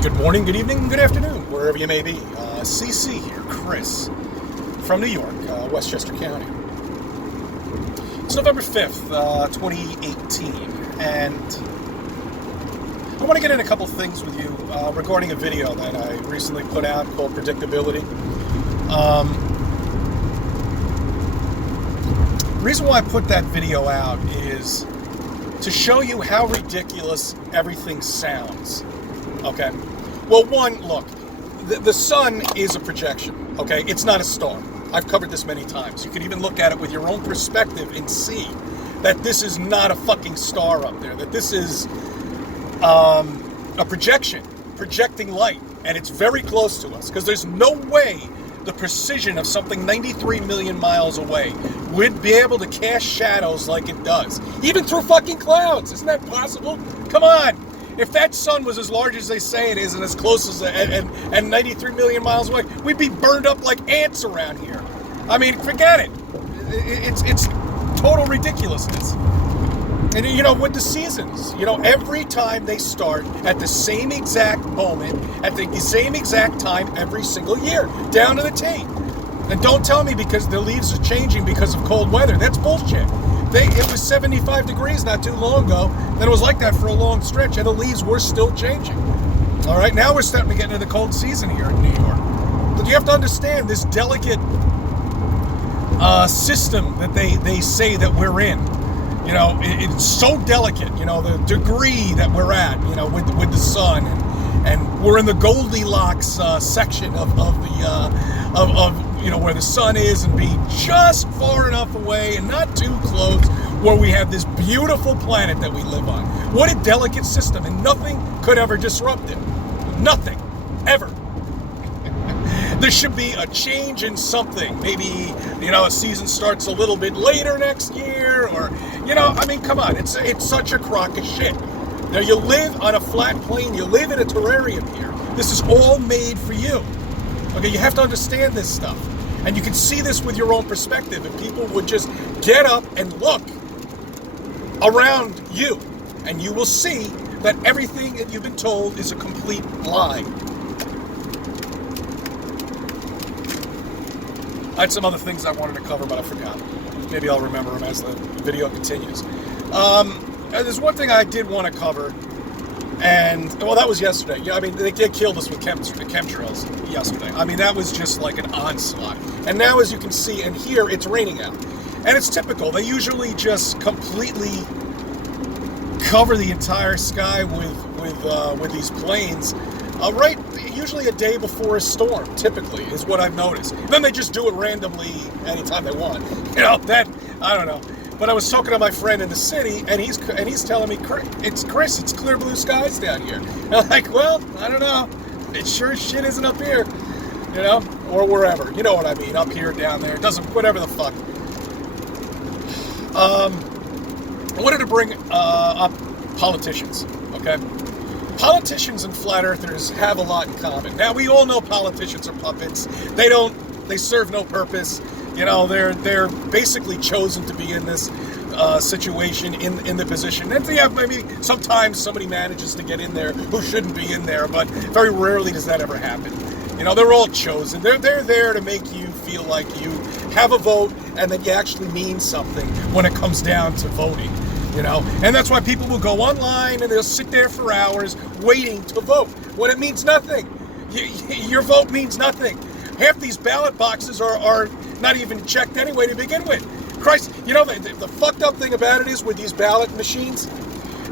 Good morning, good evening, good afternoon, wherever you may be. CC here, Chris, from New York, Westchester County. It's November 5th, 2018, and I want to get in a couple things with you regarding a video that I recently put out called Predictability. The reason why I put that video out is to show you how ridiculous everything sounds. Okay? Well, one, look, the sun is a projection, okay? It's not a star. I've covered this many times. You can even look at it with your own perspective and see that this is not a fucking star up there, that this is a projection, projecting light, and it's very close to us, because there's no way the precision of something 93 million miles away would be able to cast shadows like it does, even through fucking clouds. Isn't that possible? Come on. If that sun was as large as they say it is and as close as and 93 million miles away, we'd be burned up like ants around here. I mean, forget it. It's total ridiculousness. And you know, with the seasons, you know, every time they start at the same exact moment, at the same exact time every single year, down to the T. And don't tell me because the leaves are changing because of cold weather. That's bullshit. It was 75 degrees not too long ago, and it was like that for a long stretch, and the leaves were still changing. All right, now we're starting to get into the cold season here in New York. But you have to understand this delicate system that they say that we're in. You know, it's so delicate, you know, the degree that we're at, you know, with the sun, and we're in the Goldilocks section of you know, where the sun is, and be just far enough away and not too close where we have this beautiful planet that we live on. What a delicate system, and nothing could ever disrupt it. Nothing. Ever. There should be a change in something. Maybe, you know, a season starts a little bit later next year, or, you know, I mean, come on. It's such a crock of shit. Now, you live on a flat plane. You live in a terrarium here. This is all made for you. Okay, you have to understand this stuff. And you can see this with your own perspective. If people would just get up and look around you, and you will see that everything that you've been told is a complete lie. I had some other things I wanted to cover, but I forgot. Maybe I'll remember them as the video continues. There's one thing I did want to cover. And, well, that was yesterday. Yeah, I mean, they killed us with chemtrails yesterday. I mean, that was just like an onslaught. And now, as you can see and hear, it's raining out. And it's typical. They usually just completely cover the entire sky with these planes. Right, usually a day before a storm, typically, is what I've noticed. And then they just do it randomly anytime they want. You know, that, I don't know. But I was talking to my friend in the city, and he's telling me, it's Chris, it's clear blue skies down here. And I'm like, well, I don't know. It sure as shit isn't up here, you know, or wherever. You know what I mean? Up here, down there, it doesn't, whatever the fuck. I wanted to bring up politicians, okay? Politicians and flat earthers have a lot in common. Now, we all know politicians are puppets. They serve no purpose. You know, they're basically chosen to be in this situation, in the position. And yeah, maybe sometimes somebody manages to get in there who shouldn't be in there, but very rarely does that ever happen. You know, they're all chosen. They're there to make you feel like you have a vote and that you actually mean something when it comes down to voting. You know, and that's why people will go online and they'll sit there for hours waiting to vote when it means nothing. Your vote means nothing. Half these ballot boxes are not even checked anyway to begin with. Christ, you know, the fucked up thing about it is with these ballot machines,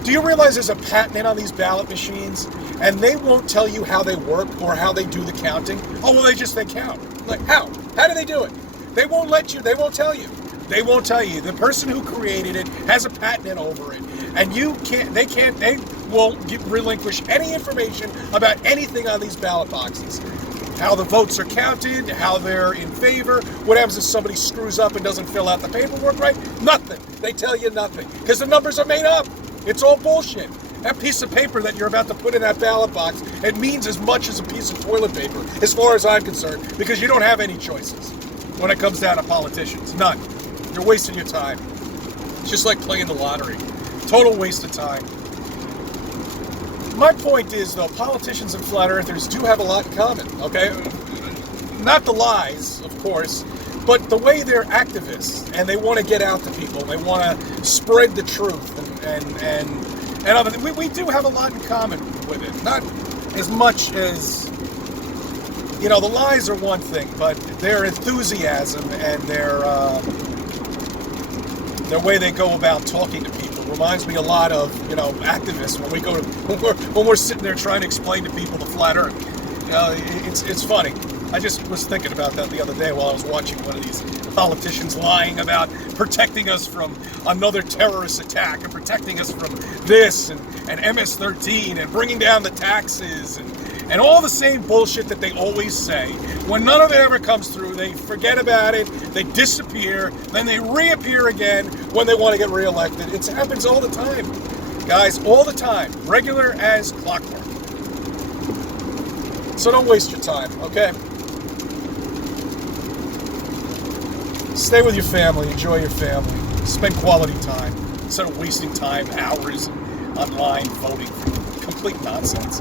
do you realize there's a patent on these ballot machines, and they won't tell you how they work or how they do the counting? Oh, well, they count. Like, how? How do they do it? They won't let you. They won't tell you. They won't tell you. The person who created it has a patent over it, and they won't relinquish any information about anything on these ballot boxes. How the votes are counted, how they're in favor, what happens if somebody screws up and doesn't fill out the paperwork right? Nothing. They tell you nothing, because the numbers are made up. It's all bullshit. That piece of paper that you're about to put in that ballot box, it means as much as a piece of toilet paper, as far as I'm concerned, because you don't have any choices when it comes down to politicians. None. You're wasting your time. It's just like playing the lottery. Total waste of time. my point is, though, politicians and flat earthers do have a lot in common, okay? Not the lies, of course, but the way they're activists, and they want to get out to people. They want to spread the truth, and other things. We do have a lot in common with it. Not as much as, you know, the lies are one thing, but their enthusiasm and their way they go about talking to people reminds me a lot of, you know, activists when we're sitting there trying to explain to people the flat Earth. You know, it's funny. I just was thinking about that the other day while I was watching one of these politicians lying about protecting us from another terrorist attack and protecting us from this and MS-13 and bringing down the taxes and all the same bullshit that they always say. When none of it ever comes through, they forget about it, they disappear, then they reappear again when they want to get reelected. It happens all the time, guys, all the time, regular as clockwork. So don't waste your time, okay? Stay with your family, enjoy your family, spend quality time, instead of wasting time, hours online voting for complete nonsense.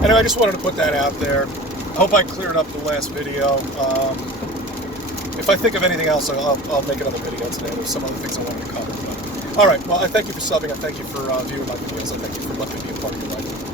Anyway, I just wanted to put that out there. I hope I cleared up the last video. If I think of anything else, I'll make another video today. There's some other things I wanted to cover. But, all right, well, I thank you for subbing. I thank you for viewing my videos. I thank you for letting me be a part of your life.